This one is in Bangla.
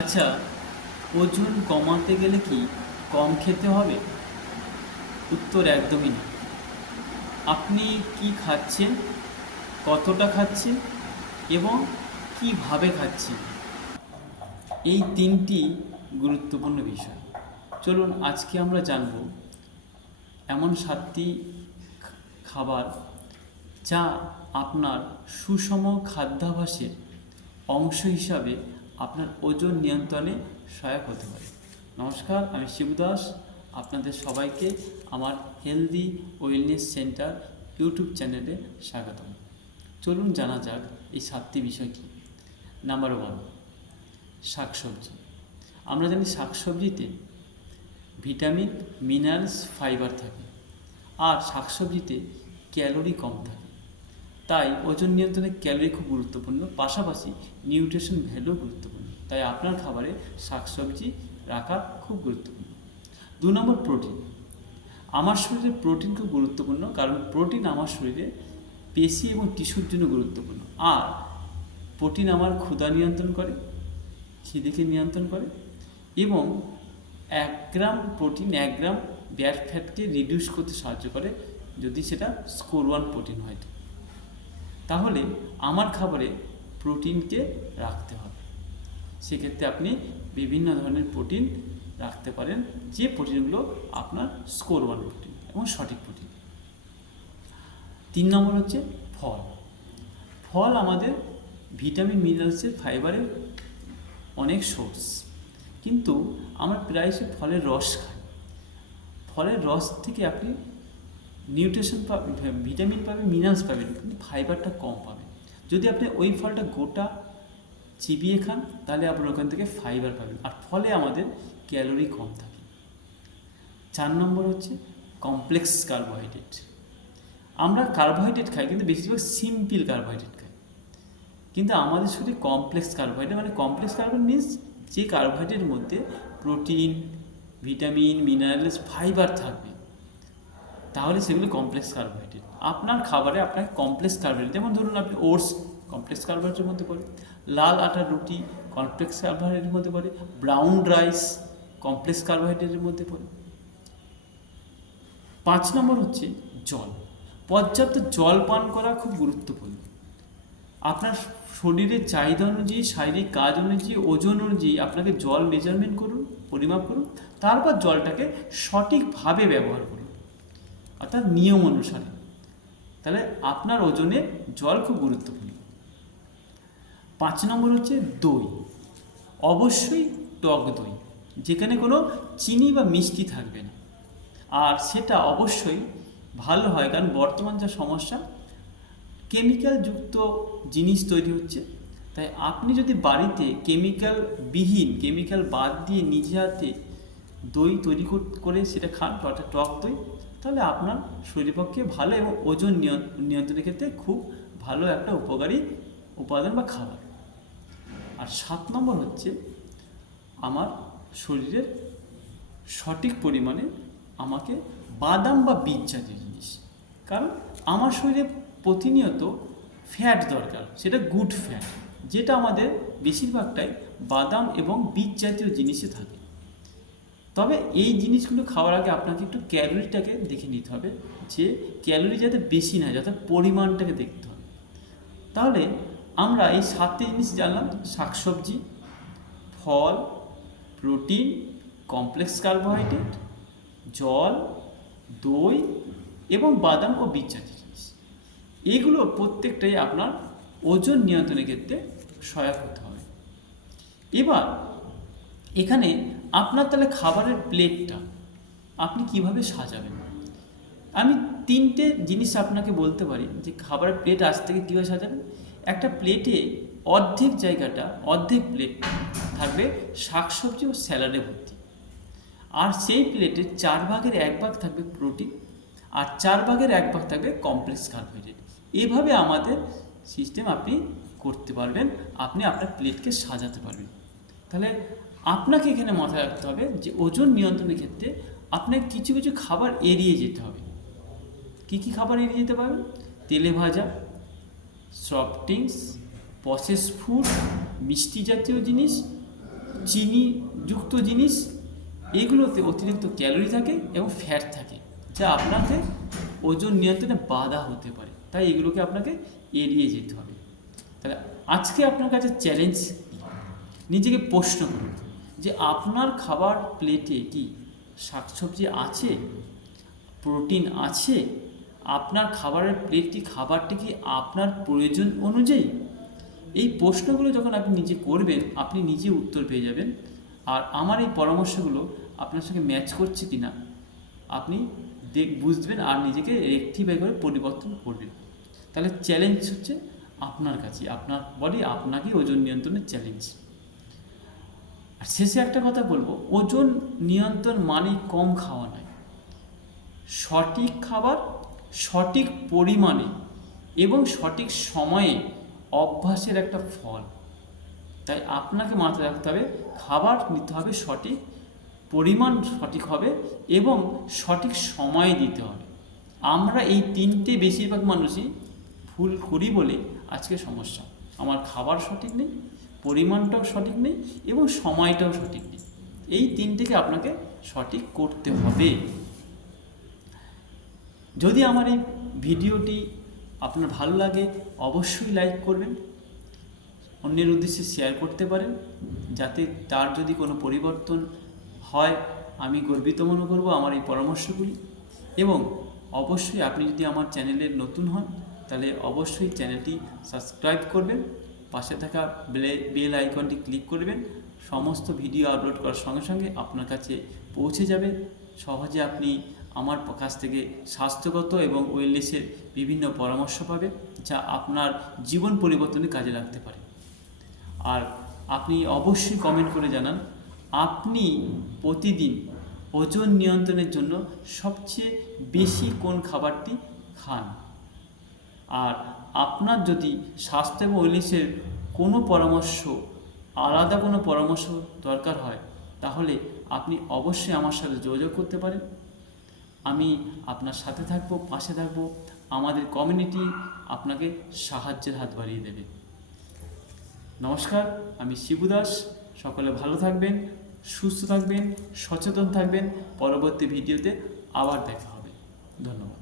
আচ্ছা, ওজন কমাতে গেলে কি কম খেতে হবে? উত্তর একদমই না। আপনি কি খাচ্ছেন, কতটা খাচ্ছেন এবং কিভাবে খাচ্ছেন, এই তিনটি গুরুত্বপূর্ণ বিষয়। চলুন আজকে আমরা জানব এমন 7টি খাবার যা আপনার সুষম খাদ্যাভ্যাসের অংশ হিসাবে আপনার ওজন নিয়ন্ত্রণে সহায়ক হতে পারে। নমস্কার, আমি শিবু দাস। আপনাদের সবাইকে আমার হেলদি ওয়েলনেস সেন্টার ইউটিউব চ্যানেলে স্বাগতম। চলুন জানা যাক এই 7টি বিষয় কী। নাম্বার 1, শাকসবজি। আমরা জানি শাকসবজিতে ভিটামিন, মিনারেলস, ফাইবার থাকে, আর শাকসবজিতে ক্যালোরি কম থাকে। তাই ওজন নিয়ন্ত্রণে ক্যালোরি খুব গুরুত্বপূর্ণ, পাশাপাশি নিউট্রিশন ভ্যালু গুরুত্বপূর্ণ। তাই আপনার খাবারে শাকসবজি রাখা খুব গুরুত্বপূর্ণ। 2 নম্বর, প্রোটিন। আমার শরীরে প্রোটিন খুব গুরুত্বপূর্ণ, কারণ প্রোটিন আমার শরীরে পেশি এবং টিস্যুর জন্য গুরুত্বপূর্ণ। আর প্রোটিন আমার ক্ষুধা নিয়ন্ত্রণ করে, খিদেকে নিয়ন্ত্রণ করে, এবং 1 গ্রাম প্রোটিন 1 গ্রাম ব্যাড ফ্যাটকে রিডিউস করতে সাহায্য করে, যদি সেটা স্কোর 1 প্রোটিন হয়। তাহলে আমার খাবারে প্রোটিনকে রাখতে হবে। সেক্ষেত্রে আপনি বিভিন্ন ধরনের প্রোটিন রাখতে পারেন, যে প্রোটিনগুলো আপনার স্কোর 1 প্রোটিন এবং সঠিক প্রোটিন। 3 নম্বর হচ্ছে ফল। ফল আমাদের ভিটামিন, মিনারেলসের, ফাইবারের অনেক সোর্স, কিন্তু আমরা প্রায়শই ফলের রস খাই। ফলের রস থেকে আপনি নিউট্রিশন পাবেন, ভিটামিন পাবেন, মিনারেলস পাবেন, কিন্তু ফাইবারটা কম পাবেন। যদি আপনি ওই ফলটা গোটা চিবিয়ে খান, তাহলে আপনার ওখান থেকে ফাইবার পাবেন, আর ফলে আমাদের ক্যালোরি কম থাকে। 4 নম্বর হচ্ছে কমপ্লেক্স কার্বোহাইড্রেট। আমরা কার্বোহাইড্রেট খাই, কিন্তু বেশিরভাগ সিম্পল কার্বোহাইড্রেট খাই, কিন্তু আমাদের শরীরে কমপ্লেক্স কার্বোহাইড্রেট, মানে কমপ্লেক্স কার্বোহাইড্রেট মিনস যে কার্বোহাইড্রেটের মধ্যে প্রোটিন, ভিটামিন, মিনারেলস, ফাইবার থাকবে, তাহলে সেগুলো কমপ্লেক্স কার্বোহাইড্রেট। আপনার খাবারে আপনাকে কমপ্লেক্স কার্বোহাইড্রেট, যেমন ধরুন আপনি ওটস কমপ্লেক্স কার্বোহাইড্রেটের মধ্যে পড়ে, লাল আটার রুটি কমপ্লেক্স কার্বোহাইড্রেটের মধ্যে পড়ে, ব্রাউন রাইস কমপ্লেক্স কার্বোহাইড্রেটের মধ্যে পড়ে। 5 নম্বর হচ্ছে জল। পর্যাপ্ত জল পান করা খুব গুরুত্বপূর্ণ। আপনার শরীরের চাহিদা অনুযায়ী, শারীরিক কাজ অনুযায়ী, ওজন অনুযায়ী আপনাকে জল মেজারমেন্ট করুন, পরিমাপ করুন, তারপর জলটাকে সঠিকভাবে ব্যবহার করুন, অর্থাৎ নিয়ম অনুসারে। তাহলে আপনার ওজনে জল খুব গুরুত্বপূর্ণ। 5 নম্বর হচ্ছে দই। অবশ্যই টক দই, যেখানে কোনো চিনি বা মিষ্টি থাকবে না, আর সেটা অবশ্যই ভালো হয়, কারণ বর্তমান যা সমস্যা, কেমিক্যালযুক্ত জিনিস তৈরি হচ্ছে। তাই আপনি যদি বাড়িতে কেমিক্যাল বাদ দিয়ে নিজে হাতে দই তৈরি করে সেটা খান, অর্থাৎ টক দই, তাহলে আপনার শরীরের পক্ষে ভালো এবং ওজন নিয়ন্ত্রণের ক্ষেত্রে খুব ভালো একটা উপকারী উপাদান বা খাবার। আর 7 নম্বর হচ্ছে আমার শরীরের সঠিক পরিমাণে আমাকে বাদাম বা বীজ জাতীয় জিনিস, কারণ আমার শরীরে প্রতিনিয়ত ফ্যাট দরকার, সেটা গুড ফ্যাট, যেটা আমাদের বেশিরভাগটাই বাদাম এবং বীজ জাতীয় জিনিসে থাকে। তবে এই জিনিসগুলো খাওয়ার আগে আপনাকে একটু ক্যালোরিটাকে দেখে নিতে হবে, যে ক্যালোরি যাতে বেশি না, যাতে পরিমাণটাকে দেখতে হবে। তাহলে আমরা এই 7টি জিনিস জানলাম: শাকসবজি, ফল, প্রোটিন, কমপ্লেক্স কার্বোহাইড্রেট, জল, দই এবং বাদাম ও বীজ জাতীয় জিনিস। এইগুলো প্রত্যেকটাই আপনার ওজন নিয়ন্ত্রণের ক্ষেত্রে সহায়ক হতে হবে। এবার এখানে আপনার তাহলে খাবারের প্লেটটা আপনি কিভাবে সাজাবেন, আমি 3টে জিনিস আপনাকে বলতে পারি যে খাবারের প্লেট আজ থেকে কীভাবে সাজাবেন। একটা প্লেটে অর্ধেক প্লেট থাকবে শাকসবজি ও স্যালাডে ভর্তি, আর সেই প্লেটে 1/4 ভাগ থাকবে প্রোটিন, আর 1/4 ভাগ থাকবে কমপ্লেক্স কার্বোহাইড্রেট। এভাবে আমাদের সিস্টেম আপনি করতে পারবেন, আপনি আপনার প্লেটকে সাজাতে পারবেন। তাহলে আপনাকে এখানে মাথায় রাখতে হবে যে ওজন নিয়ন্ত্রণের ক্ষেত্রে আপনাকে কিছু কিছু খাবার এড়িয়ে যেতে হবে। কী কী খাবার এড়িয়ে যেতে পারবেন? তেলে ভাজা, সফট ড্রিঙ্কস, প্রসেসড ফুড, মিষ্টি জাতীয় জিনিস, চিনি যুক্ত জিনিস, এগুলোতে অতিরিক্ত ক্যালোরি থাকে এবং ফ্যাট থাকে, যা আপনাকে ওজন নিয়ন্ত্রণে বাধা হতে পারে। তাই এগুলোকে আপনাকে এড়িয়ে যেতে হবে। তাহলে আজকে আপনার কাছে চ্যালেঞ্জ, নিজেকে প্রশ্ন করুন যে আপনার খাবার প্লেটে কি শাকসবজি আছে, প্রোটিন আছে? আপনার খাবারের প্লেটটি, খাবারটি কি আপনার প্রয়োজন অনুযায়ী? এই প্রশ্নগুলো যখন আপনি নিজে করবেন, আপনি নিজে উত্তর পেয়ে যাবেন। আর আমার এই পরামর্শগুলো আপনার সঙ্গে ম্যাচ করছে কি না আপনি বুঝবেন, আর নিজেকে রেকটিফাই করে পরিবর্তন করবেন। তাহলে চ্যালেঞ্জ হচ্ছে আপনার কাছে, আপনার বডি আপনাকেই ওজন নিয়ন্ত্রণের চ্যালেঞ্জ। আর শেষে একটা কথা বলবো, ওজন নিয়ন্ত্রণ মানেই কম খাওয়া নয়, সঠিক খাবার সঠিক পরিমাণে এবং সঠিক সময়ে অভ্যাসের একটা ফল। তাই আপনাকে মাথায় রাখতে হবে, খাবার নিতে হবে সঠিক পরিমাণ, সঠিক হবে এবং সঠিক সময়ে দিতে হবে। আমরা এই তিনটে বেশিরভাগ মানুষই ভুল করি বলে আজকে সমস্যা। আমার খাবার সঠিক নেই, পরিমাণটাও সঠিক নেই এবং সময়টাও সঠিক নেই। এই তিনটেকে আপনাকে সঠিক করতে হবে। যদি আমার এই ভিডিওটি আপনার ভালো লাগে, অবশ্যই লাইক করবেন, অন্যের উদ্দেশ্যে শেয়ার করতে পারেন, যাতে তার যদি কোনো পরিবর্তন হয় আমি গর্বিত মনে করব আমার এই পরামর্শগুলি। এবং অবশ্যই আপনি যদি আমার চ্যানেলের নতুন হন তাহলে অবশ্যই চ্যানেলটি সাবস্ক্রাইব করবেন, পাশে থাকা বেল আইকনটি ক্লিক করবেন। সমস্ত ভিডিও আপলোড করার সঙ্গে সঙ্গে আপনার কাছে পৌঁছে যাবে। সহজে আপনি আমার কাছ থেকে স্বাস্থ্যগত এবং ওয়েলনেসের বিভিন্ন পরামর্শ পাবে, যা আপনার জীবন পরিবর্তনে কাজে লাগতে পারে। আর আপনি অবশ্যই কমেন্ট করে জানান আপনি প্রতিদিন ওজন নিয়ন্ত্রণের জন্য সবচেয়ে বেশি কোন খাবারটি খান। আর আপনার যদি স্বাস্থ্য এবং ওয়েলনেসের কোনো পরামর্শ, আলাদা কোনো পরামর্শ দরকার হয় তাহলে আপনি অবশ্যই আমার সাথে যোগাযোগ করতে পারেন। আমি আপনার সাথে থাকবো, পাশে থাকবো। আমাদের কমিউনিটি আপনাকে সাহায্যের হাত বাড়িয়ে দেবে। নমস্কার, আমি শিবু দাস। সকলে ভালো থাকবেন, সুস্থ থাকবেন, সচেতন থাকবেন। পরবর্তী ভিডিওতে আবার দেখা হবে। ধন্যবাদ।